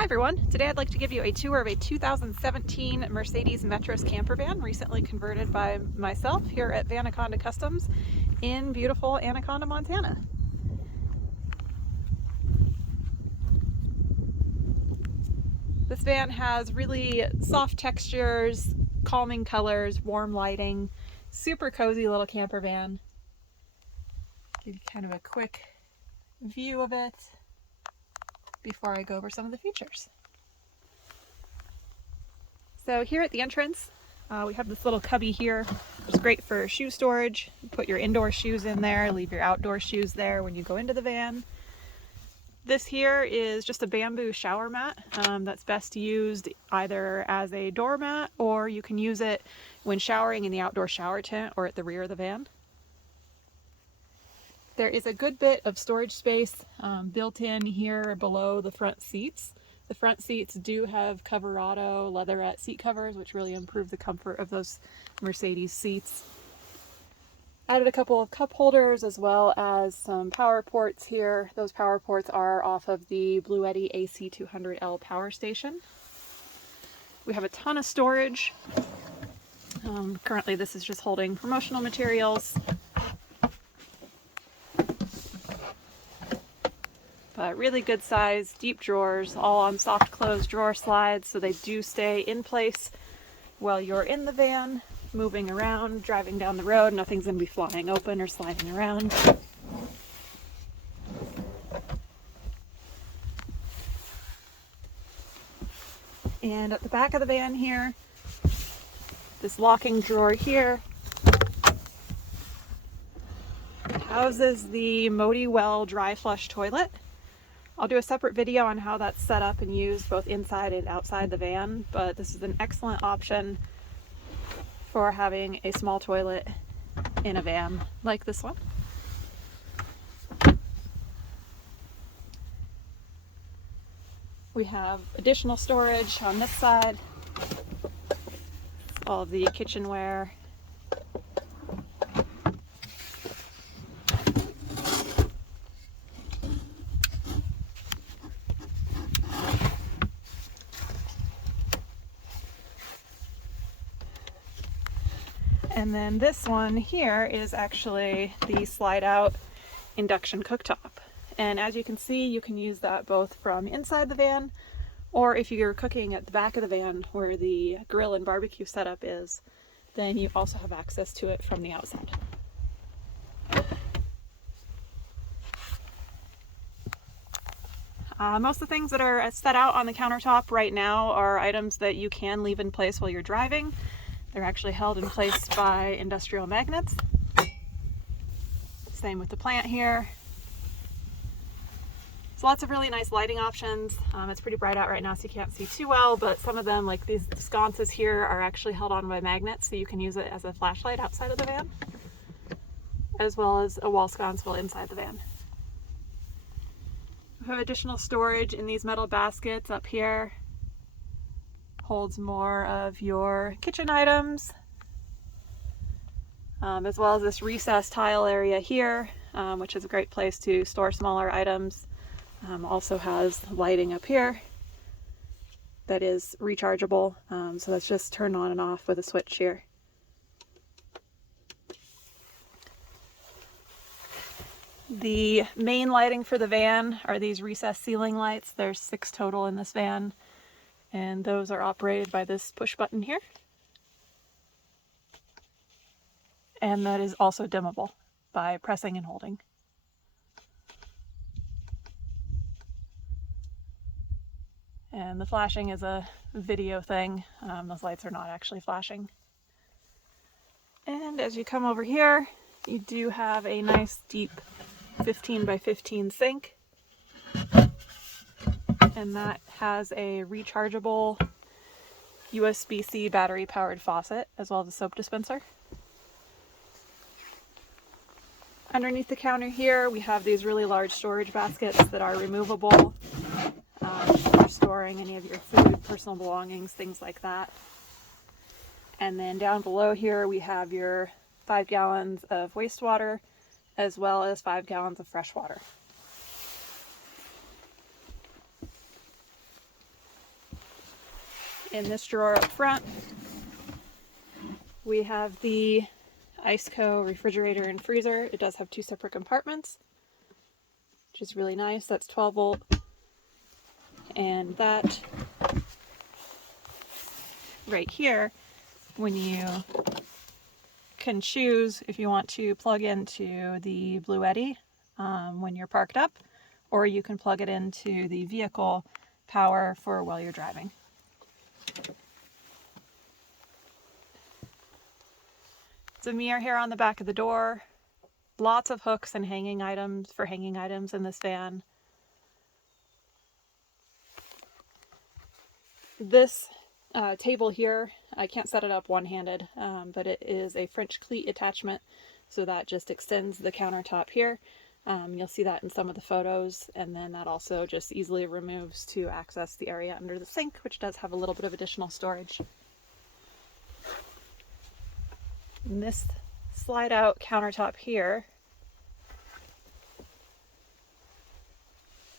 Hi everyone, today I'd like to give you a tour of a 2017 Mercedes Metris campervan recently converted by myself here at Vanaconda Customs in beautiful Anaconda, Montana. This van has really soft textures, calming colors, warm lighting, super cozy little campervan. Give you kind of a quick view of it before I go over some of the features. So here at the entrance, we have this little cubby here, which is great for shoe storage. You put your indoor shoes in there, leave your outdoor shoes there when you go into the van. This here is just a bamboo shower mat that's best used either as a doormat, or you can use it when showering in the outdoor shower tent or at the rear of the van. There is a good bit of storage space built in here below the front seats. The front seats do have Coverado leatherette seat covers, which really improve the comfort of those Mercedes seats. Added a couple of cup holders as well as some power ports here. Those power ports are off of the Bluetti AC200L power station. We have a ton of storage. Currently this is just holding promotional materials. But really good size, deep drawers, all on soft close drawer slides, so they do stay in place while you're in the van, moving around, driving down the road. Nothing's going to be flying open or sliding around. And at the back of the van here, this locking drawer here houses the Modiwell dry flush toilet. I'll do a separate video on how that's set up and used both inside and outside the van, but this is an excellent option for having a small toilet in a van like this one. We have additional storage on this side, all of the kitchenware. And then this one here is actually the slide out induction cooktop. And as you can see, you can use that both from inside the van, or if you're cooking at the back of the van where the grill and barbecue setup is, then you also have access to it from the outside. Most of the things that are set out on the countertop right now are items that you can leave in place while you're driving. They're actually held in place by industrial magnets. Same with the plant here. There's lots of really nice lighting options. It's pretty bright out right now, so you can't see too well, but some of them, like these sconces here, are actually held on by magnets, so you can use it as a flashlight outside of the van, as well as a wall sconce while inside the van. We have additional storage in these metal baskets up here. Holds more of your kitchen items, as well as this recessed tile area here, which is a great place to store smaller items. Also has lighting up here that is rechargeable, so that's just turned on and off with a switch here. The main lighting for the van are these recessed ceiling lights. There's 6 total in this van, and those are operated by this push button here. And that is also dimmable by pressing and holding. And the flashing is a video thing. Those lights are not actually flashing. And as you come over here, you do have a nice deep 15 by 15 sink. And that has a rechargeable USB-C battery powered faucet, as well as a soap dispenser. Underneath the counter here, we have these really large storage baskets that are removable for storing any of your food, personal belongings, things like that. And then down below here, we have your 5 gallons of wastewater, as well as 5 gallons of fresh water. In this drawer up front, we have the ICECO refrigerator and freezer. It does have 2 separate compartments, which is really nice. That's 12 volt. And that right here, when you can choose if you want to plug into the Bluetti when you're parked up, or you can plug it into the vehicle power for while you're driving. It's a mirror here on the back of the door. Lots of hooks and hanging items in this van. This table here, I can't set it up one-handed, but it is a French cleat attachment, so that just extends the countertop here. You'll see that in some of the photos, and then that also just easily removes to access the area under the sink, which does have a little bit of additional storage. And this slide-out countertop here,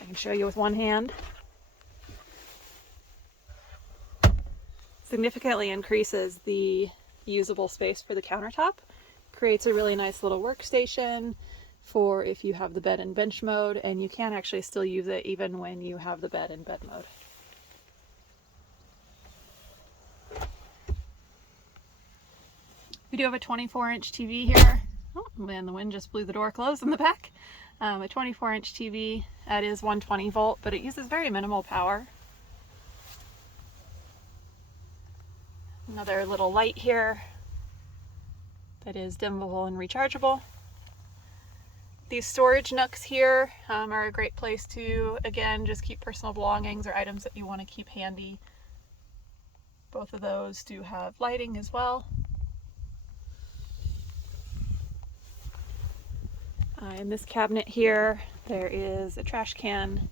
I can show you with one hand, significantly increases the usable space for the countertop. Creates a really nice little workstation for if you have the bed and bench mode, and you can actually still use it even when you have the bed and bed mode. We do have a 24-inch TV here. Oh man, the wind just blew the door closed in the back. A 24-inch TV, that is 120 volt, but it uses very minimal power. Another little light here that is dimmable and rechargeable. These storage nooks here are a great place to, again, just keep personal belongings or items that you want to keep handy. Both of those do have lighting as well. In this cabinet here, there is a trash can,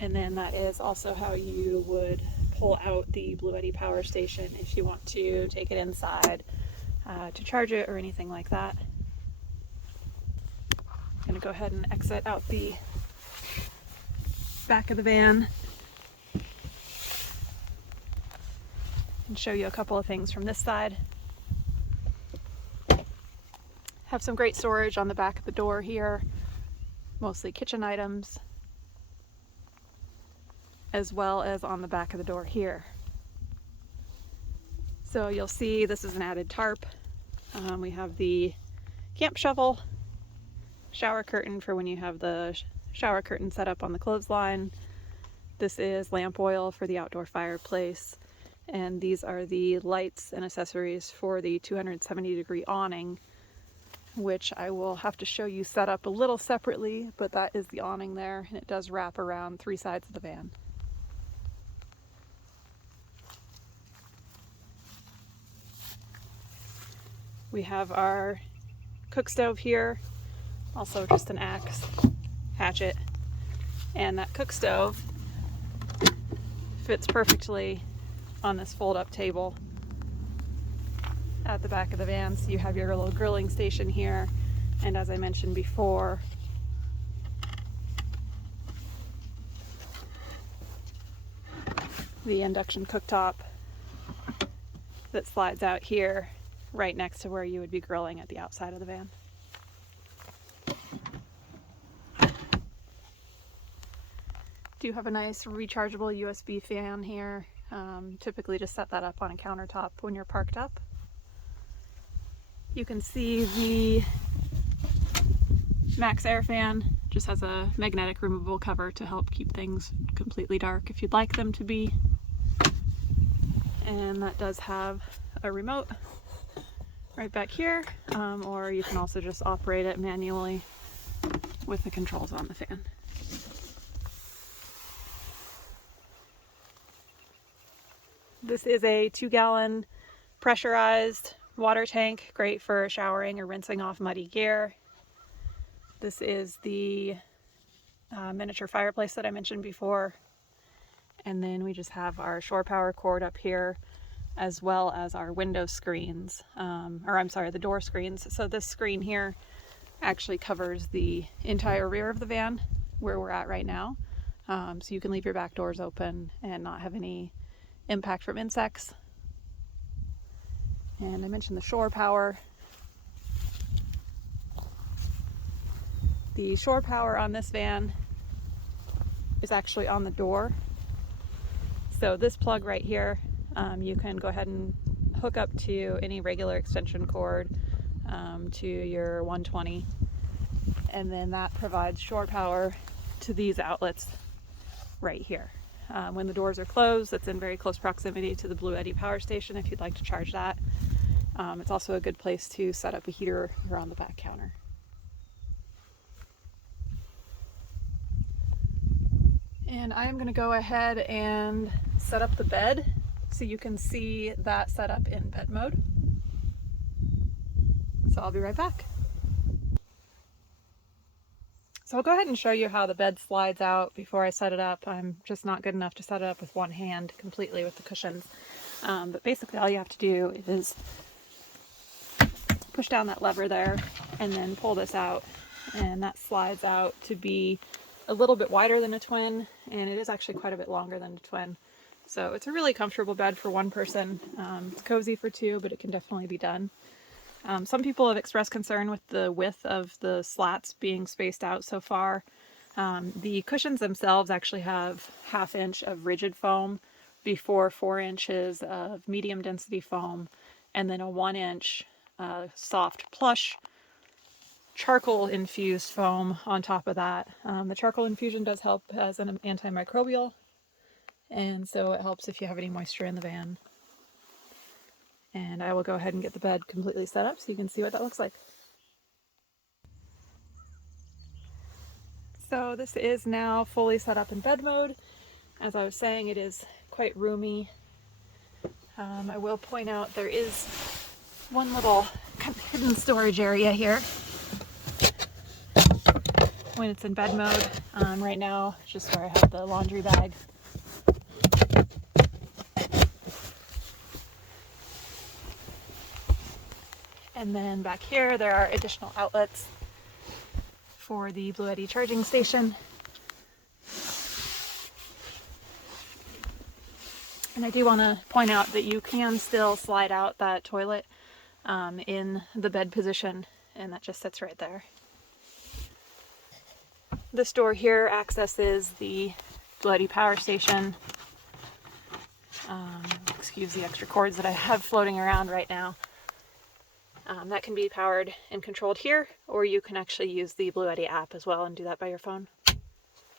and then that is also how you would pull out the Bluetti power station if you want to take it inside to charge it or anything like that. I'm going to go ahead and exit out the back of the van and show you a couple of things from this side. Have some great storage on the back of the door here, mostly kitchen items, as well as on the back of the door here. So you'll see this is an added tarp. We have the camp shovel, shower curtain for when you have the shower curtain set up on the clothesline. This is lamp oil for the outdoor fireplace. And these are the lights and accessories for the 270-degree awning, which I will have to show you set up a little separately, but that is the awning there, and it does wrap around 3 sides of the van. We have our cook stove here, also just an axe, hatchet, and that cook stove fits perfectly on this fold-up table at the back of the van. So you have your little grilling station here, and as I mentioned before, the induction cooktop that slides out here right next to where you would be grilling at the outside of the van. Do have a nice rechargeable USB fan here. Typically just set that up on a countertop when you're parked up. You can see the Maxxair fan just has a magnetic removable cover to help keep things completely dark if you'd like them to be. And that does have a remote right back here, or you can also just operate it manually with the controls on the fan. This is a 2-gallon pressurized water tank, great for showering or rinsing off muddy gear. This is the miniature fireplace that I mentioned before. And then we just have our shore power cord up here, as well as our window screens, the door screens. So this screen here actually covers the entire rear of the van where we're at right now. So you can leave your back doors open and not have any impact from insects. And I mentioned the shore power. The shore power on this van is actually on the door. So this plug right here, you can go ahead and hook up to any regular extension cord to your 120, and then that provides shore power to these outlets right here. When the doors are closed, it's in very close proximity to the Bluetti power station if you'd like to charge that. It's also a good place to set up a heater around the back counter. And I am going to go ahead and set up the bed so you can see that setup in bed mode. So I'll be right back. So I'll go ahead and show you how the bed slides out before I set it up. I'm just not good enough to set it up with one hand completely with the cushions. But basically all you have to do is push down that lever there and then pull this out, and that slides out to be a little bit wider than a twin, and it is actually quite a bit longer than a twin. So it's a really comfortable bed for one person. It's cozy for two, but it can definitely be done. Some people have expressed concern with the width of the slats being spaced out so far. The cushions themselves actually have 1/2 inch of rigid foam before 4 inches of medium density foam, and then a 1 inch soft plush charcoal infused foam on top of that. The charcoal infusion does help as an antimicrobial, and so it helps if you have any moisture in the van. And I will go ahead and get the bed completely set up so you can see what that looks like. So this is now fully set up in bed mode. As I was saying, it is quite roomy. I will point out there is one little kind of hidden storage area here when it's in bed mode. Right now, it's just where I have the laundry bag. And then back here, there are additional outlets for the Bluetti charging station. And I do want to point out that you can still slide out that toilet in the bed position, and that just sits right there. This door here accesses the Bluetti power station. Excuse the extra cords that I have floating around right now. That can be powered and controlled here, or you can actually use the Bluetti app as well and do that by your phone.